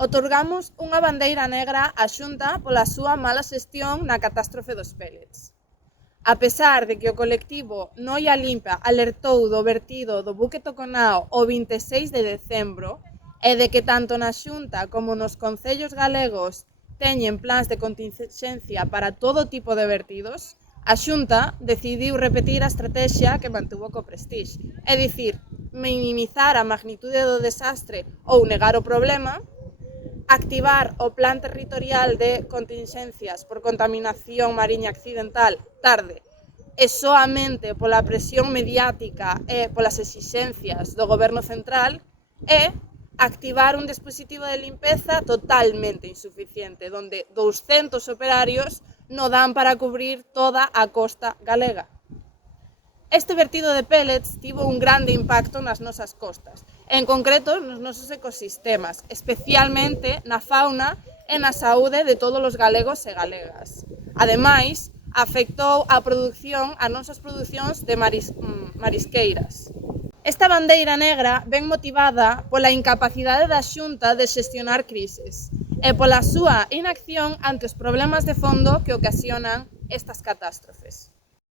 Otorgamos unha bandeira negra á Xunta pola súa mala xestión na catástrofe dos pellets. A pesar de que o colectivo Noia Limpa alertou do vertido do buque Toconao o 26 de decembro e de que tanto na Xunta como nos concellos galegos teñen plans de continxencia para todo tipo de vertidos, a Xunta decidiu repetir a estrategia que mantuvo co Prestige, é dicir, minimizar a magnitude do desastre ou negar o problema, activar o plan territorial de continxencias por contaminación mariña accidental tarde e soamente pola presión mediática e polas exixencias do goberno central e activar un dispositivo de limpeza totalmente insuficiente, donde 200 operarios non dan para cubrir toda a costa galega. Este vertido de pellets tivo un grande impacto nas nosas costas, en concreto nos nosos ecosistemas, especialmente na fauna e na saúde de todos os galegos e galegas. Ademais, afectou a produción, as nosas producións de marisqueiras. Esta bandeira negra ven motivada pola incapacidade da Xunta de xestionar crises e pola súa inacción ante os problemas de fondo que ocasionan estas catástrofes.